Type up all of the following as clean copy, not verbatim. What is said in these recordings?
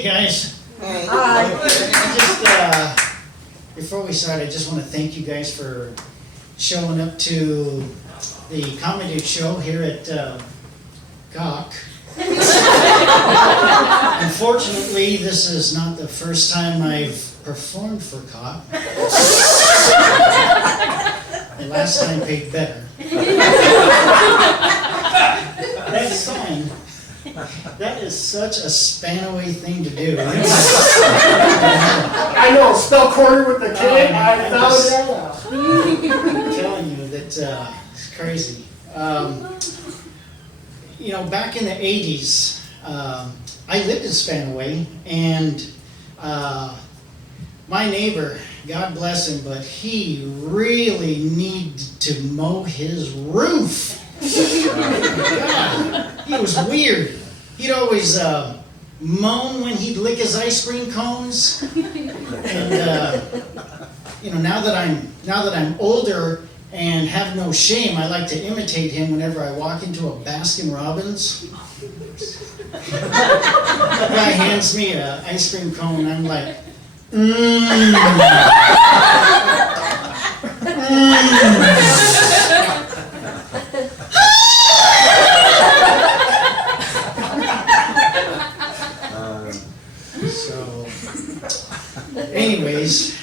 Hey guys. Hey. Before we start, I just want to thank you guys for showing up to the comedy show here at Gawk. Unfortunately, this is not the first time I've performed for Gawk. The last time paid better. That's fine. That is such a span-away thing to do. I know, spell quarter with the K. I found it. I'm telling you that it's crazy. Back in the 80s, I lived in Spanaway, and my neighbor, God bless him, but he really needed to mow his roof. God, he was weird. He'd always moan when he'd lick his ice cream cones. And now that I'm older and have no shame, I like to imitate him whenever I walk into a Baskin Robbins. The guy hands me an ice cream cone, and I'm like, So, anyways,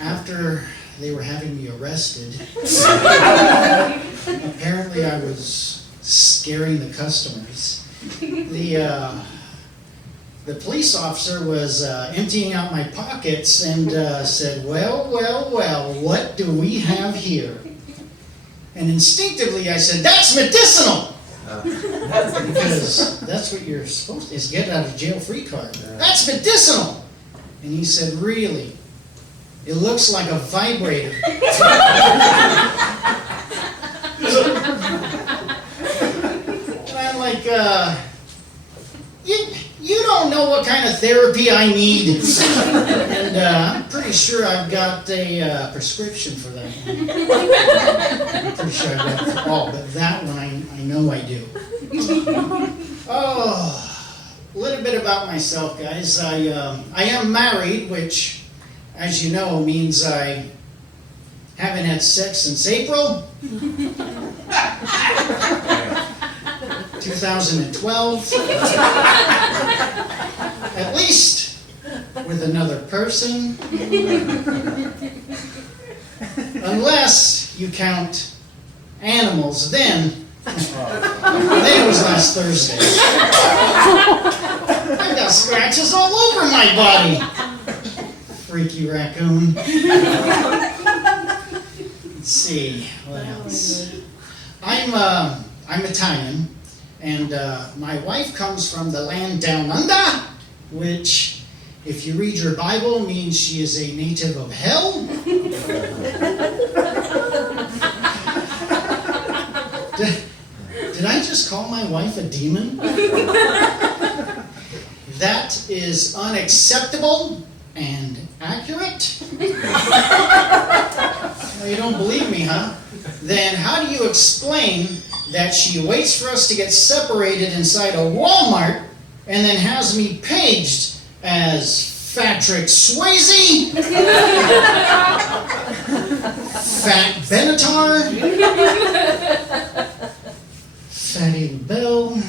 after they were having me arrested, apparently I was scaring the customers. The police officer was emptying out my pockets and said, well, what do we have here? And instinctively I said, that's medicinal! Because that's what you're supposed to, is get out of jail free card. That's medicinal! And he said, really? It looks like a vibrator. And I'm like, you don't know what kind of therapy I need. And I'm pretty sure I've got a prescription for that one. I'm pretty sure I've got it for all, but that one I know I do. Oh, a little bit about myself, guys. I am married, which, as you know, means I haven't had sex since April 2012. At least with another person. Unless you count animals, then it was last Thursday. I've got scratches all over my body. Freaky raccoon. Let's see, what else? I'm Italian, and my wife comes from the land down under, which, if you read your Bible, means she is a native of hell. Did I just call my wife a demon? That is unacceptable and accurate. Well, you don't believe me, huh? Then how do you explain that she waits for us to get separated inside a Walmart and then has me paged as Patrick Swayze, Fat Benatar, Fatty LaBelle?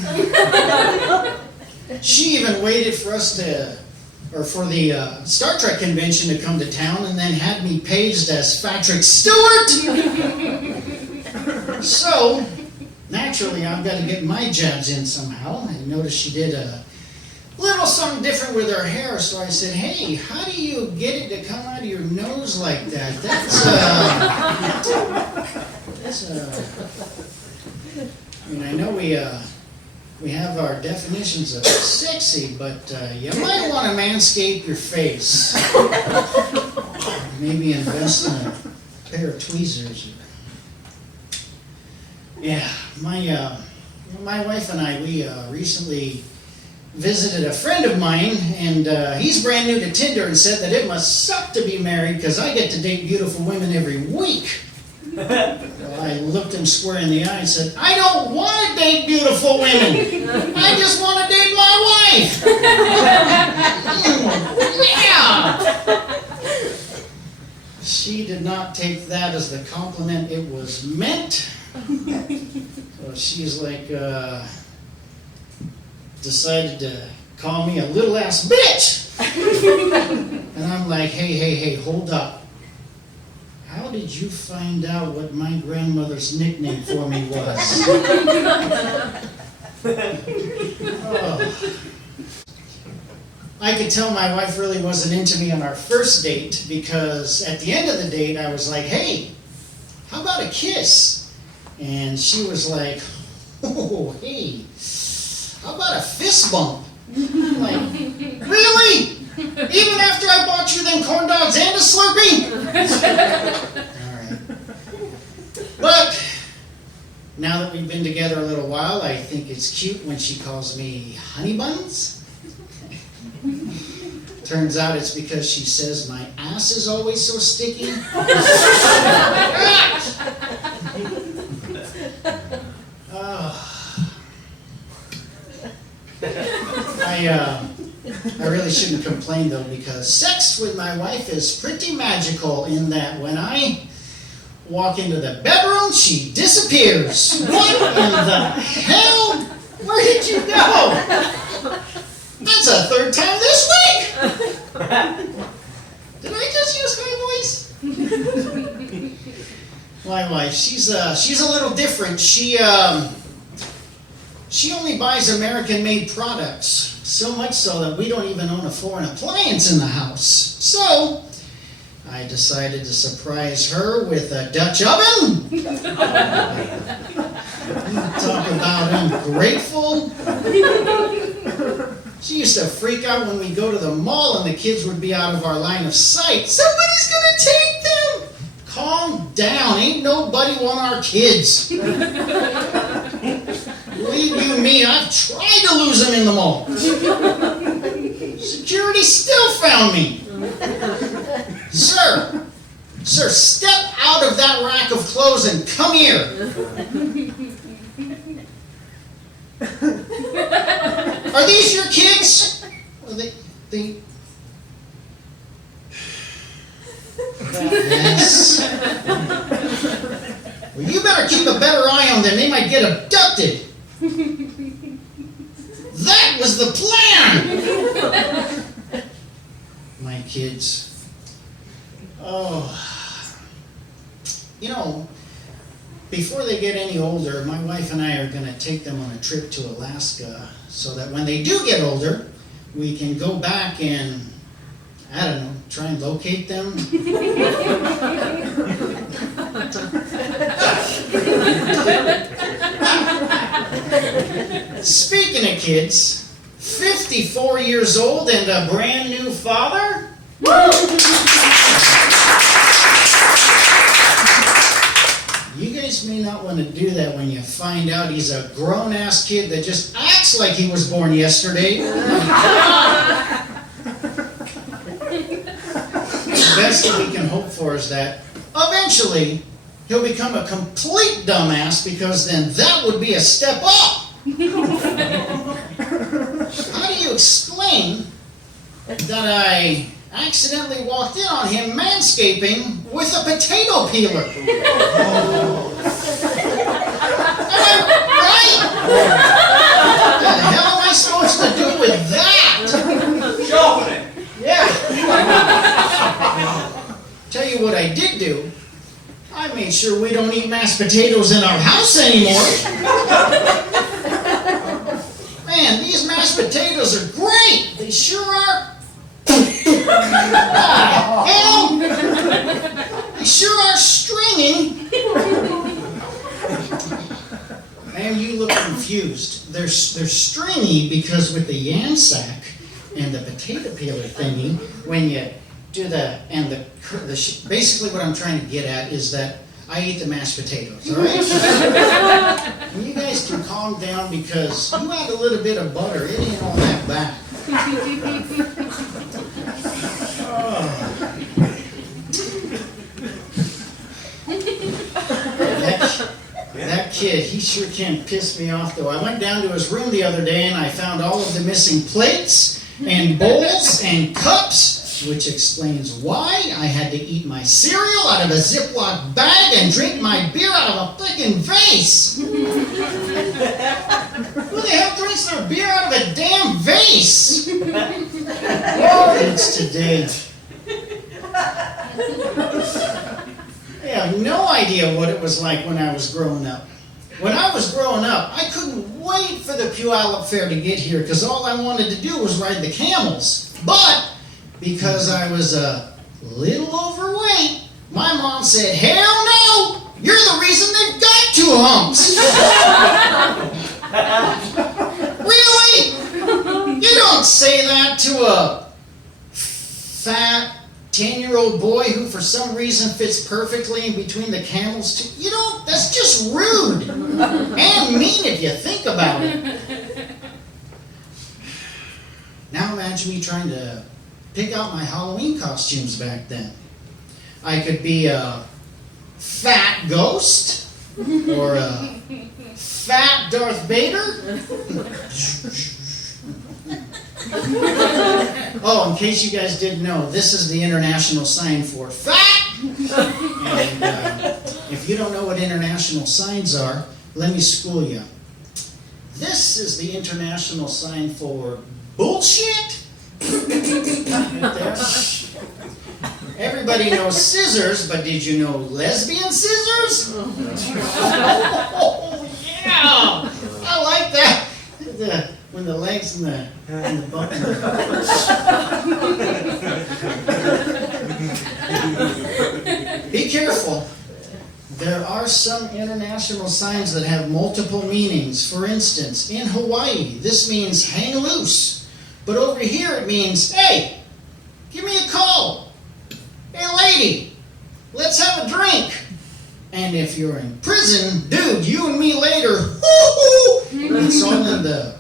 She even waited for us for the Star Trek convention to come to town and then had me paged as Patrick Stewart. So, naturally, I've got to get my jabs in somehow. I noticed she did a little something different with her hair, so I said, hey, how do you get it to come out of your nose like that? I know we have our definitions of sexy, but you might want to manscape your face. Maybe invest in a pair of tweezers. Yeah, my wife and I, we recently visited a friend of mine, and he's brand new to Tinder and said that it must suck to be married because I get to date beautiful women every week. Well, I looked him square in the eye and said, I don't want to date beautiful women. I just want to date my my wife. Yeah. She did not take that as the compliment it was meant. So she's like, decided to call me a little ass bitch. And I'm like, hey, hold up. How did you find out what my grandmother's nickname for me was? Oh. I could tell my wife really wasn't into me on our first date because at the end of the date I was like, hey, how about a kiss? And she was like, oh, hey, how about a fist bump? I'm like, really? Even after I bought you them corn dogs and a Slurpee? Alright. But now that we've been together a little while, I think it's cute when she calls me honey buns. Turns out it's because she says my ass is always so sticky. I really shouldn't complain though, because sex with my wife is pretty magical in that when I walk into the bedroom, she disappears. What in the hell? Where did you go? That's a third time this week! Did I just use my voice? My wife, she's a little different. She only buys American-made products. So much so that we don't even own a foreign appliance in the house. So, I decided to surprise her with a Dutch oven. Talk about ungrateful. She used to freak out when we go to the mall and the kids would be out of our line of sight. Somebody's gonna take them! Calm down, ain't nobody want our kids. Believe you me, I've tried to lose them in the mall. Security still found me. Sir, step out of that rack of clothes and come here. Are these your kids? They... Yes. Well, you better keep a better eye on them. They might get abducted. That was the plan! My kids. Oh. You know, before they get any older, my wife and I are going to take them on a trip to Alaska so that when they do get older, we can go back and, I don't know, try and locate them. Speaking of kids, 54 years old and a brand new father? Woo! You guys may not want to do that when you find out he's a grown-ass kid that just acts like he was born yesterday. The best that we can hope for is that eventually he'll become a complete dumbass, because then that would be a step up. How do you explain that I accidentally walked in on him manscaping with a potato peeler? Am I right? What the hell am I supposed to do with that? Sharpen it. Yeah. Tell you what I did do. I made sure we don't eat mashed potatoes in our house anymore. Man, these mashed potatoes are great. They sure are. Hell, they sure are stringing. Man, you look confused. They're stringy because with the yam sack and the potato peeler thingy, when you do basically what I'm trying to get at is that I eat the mashed potatoes, all right? And you guys can calm down because you add a little bit of butter, it ain't all that bad. Oh. That kid kid. He sure can piss me off, though. I went down to his room the other day and I found all of the missing plates and bowls and cups, which explains why I had to eat my cereal out of a Ziploc bag and drink my beer out of a frickin' vase. Who the hell drinks their beer out of a damn vase? It's today. I have no idea what it was like when I was growing up. When I was growing up, I couldn't wait for the Puyallup Fair to get here because all I wanted to do was ride the camels. But because I was a little overweight, my mom said, "Hell no! You're the reason they've got 2 humps." Really? You don't say that to a fat 10-year-old boy who for some reason fits perfectly in between the camels. You know, that's just rude and mean if you think about it. Now imagine me trying to pick out my Halloween costumes back then. I could be a fat ghost or a fat Darth Vader. Oh, in case you guys didn't know, this is the international sign for fat. And if you don't know what international signs are, let me school you. This is the international sign for bullshit. Right there. Everybody knows scissors, but did you know lesbian scissors? Oh, yeah! I like that. When the legs and the butt. Be careful. There are some international signs that have multiple meanings. For instance, in Hawaii, this means hang loose. But over here it means, hey, give me a call. Hey, lady, let's have a drink. And if you're in prison, dude, you and me later. It's all in the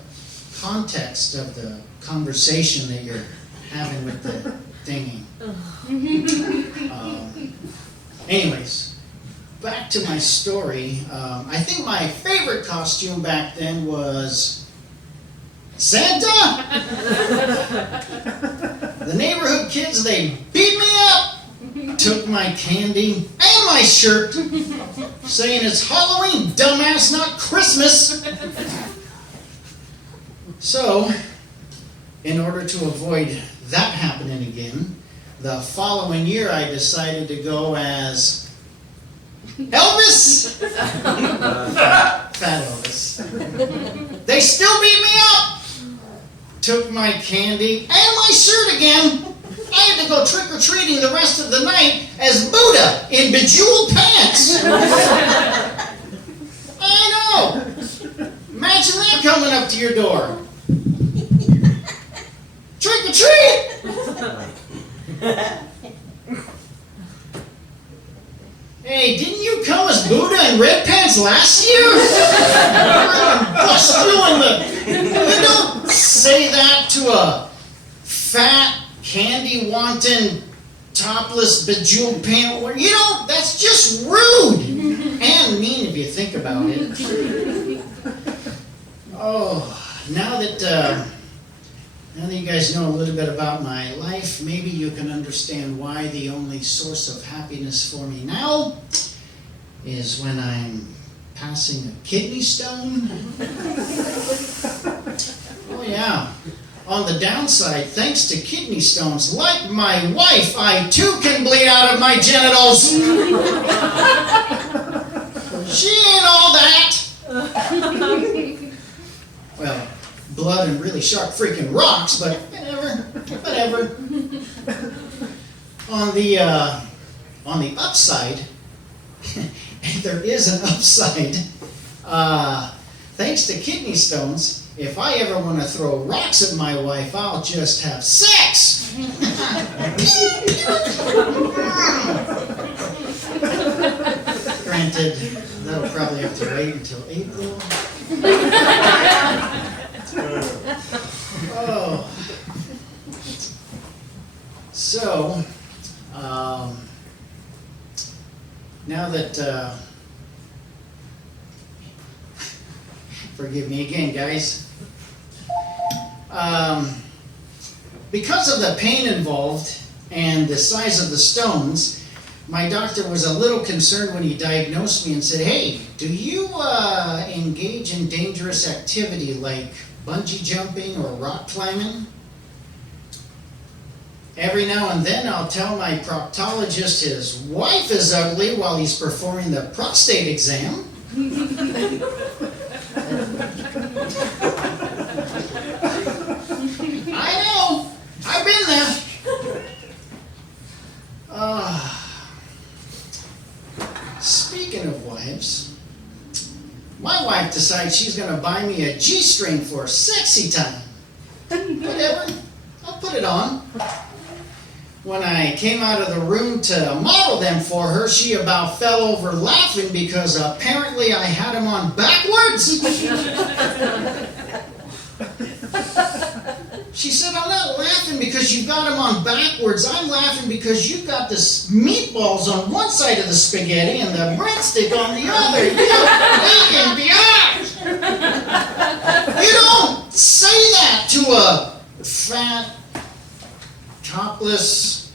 context of the conversation that you're having with the thingy. Anyways, back to my story. I think my favorite costume back then was Santa. The neighborhood kids, they beat me up, took my candy and my shirt, saying it's Halloween, dumbass, not Christmas. So, in order to avoid that happening again, the following year I decided to go as Elvis. Fat Elvis. They still beat me up. Took my candy and my shirt again. I had to go trick-or-treating the rest of the night as Buddha in bejeweled pants. I know. Imagine that coming up to your door. Trick or treat! Hey, didn't you come as Buddha in red pants last year? Bust you in the... You don't say that to a fat, candy-wanting, topless, bejeweled pant wearer. You know, that's just rude and mean if you think about it. Oh, now that you guys know a little bit about my life, maybe you can understand why the only source of happiness for me now is when I'm passing a kidney stone. Oh yeah. On the downside, thanks to kidney stones, like my wife, I too can bleed out of my genitals. She ain't all that. Well, blood and really sharp freaking rocks, but whatever. On the upside, and there is an upside, thanks to kidney stones, if I ever want to throw rocks at my wife, I'll just have sex. Granted, that'll probably have to wait until April. Oh. So, now that Forgive me again, guys. Because of the pain involved and the size of the stones, my doctor was a little concerned when he diagnosed me and said, "Hey, do you engage in dangerous activity like bungee jumping or rock climbing?" Every now and then I'll tell my proctologist his wife is ugly while he's performing the prostate exam. I know, I've been there. Speaking of wives, my wife decides she's going to buy me a G-string for sexy time. Whatever, I'll put it on. When I came out of the room to model them for her, she about fell over laughing because apparently I had them on backwards. She said, "I'm not laughing because you've got them on backwards. I'm laughing because you've got the meatballs on one side of the spaghetti and the breadstick on the other. You can be honest. You don't say that to a fat, topless,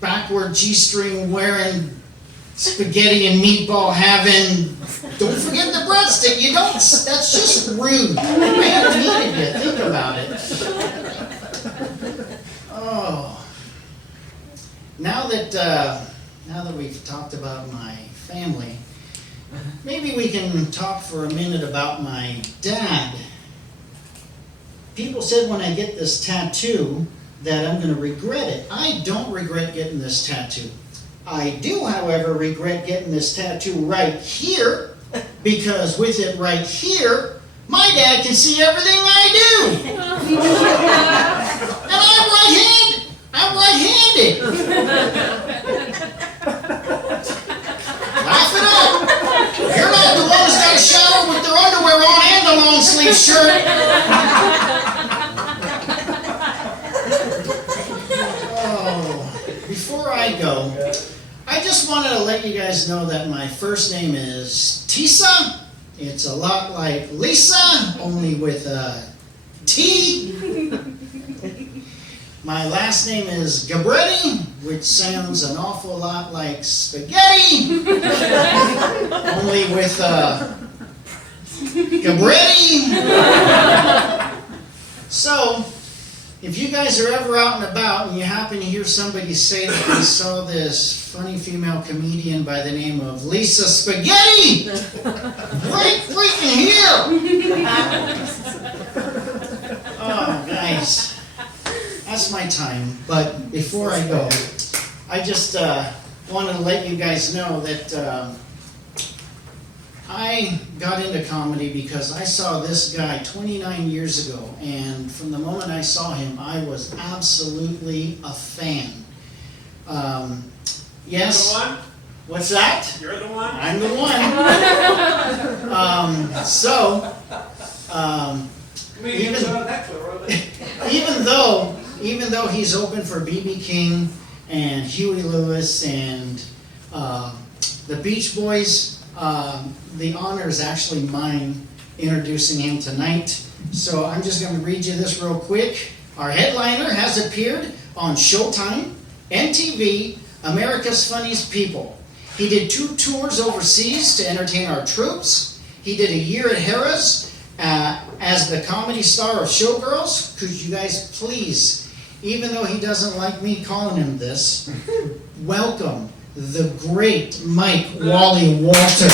backward G-string wearing, spaghetti and meatball having, don't forget the breadstick. You don't, that's just rude. I haven't eaten yet, think about it." Oh. Now that we've talked about my family, maybe we can talk for a minute about my dad. People said when I get this tattoo that I'm going to regret it. I don't regret getting this tattoo. I do, however, regret getting this tattoo right here, because with it right here, my dad can see everything I do. And I'm right-handed. Laugh it up. You're not the one who's got a shower with their underwear on and a long sleeve shirt. Before I go, I just wanted to let you guys know that my first name is Tisa. It's a lot like Lisa, only with a T. My last name is Gabretti, which sounds an awful lot like spaghetti, only with Gabretti. So, if you guys are ever out and about and you happen to hear somebody say that they saw this funny female comedian by the name of Lisa Spaghetti, right freaking here! Oh, guys, that's my time. But before I go, I just wanted to let you guys know that I got into comedy because I saw this guy 29 years ago, and from the moment I saw him, I was absolutely a fan. Yes. You're the one? What's that? You're the one? I'm the one. Even though he's open for B.B. King and Huey Lewis and the Beach Boys, the honor is actually mine introducing him tonight. So I'm just going to read you this real quick. Our headliner has appeared on Showtime, MTV, America's Funniest People. He did 2 tours overseas to entertain our troops. He did a year at Harrah's as the comedy star of Showgirls. Could you guys please, even though he doesn't like me calling him this, welcome the great Mike Wally Walter.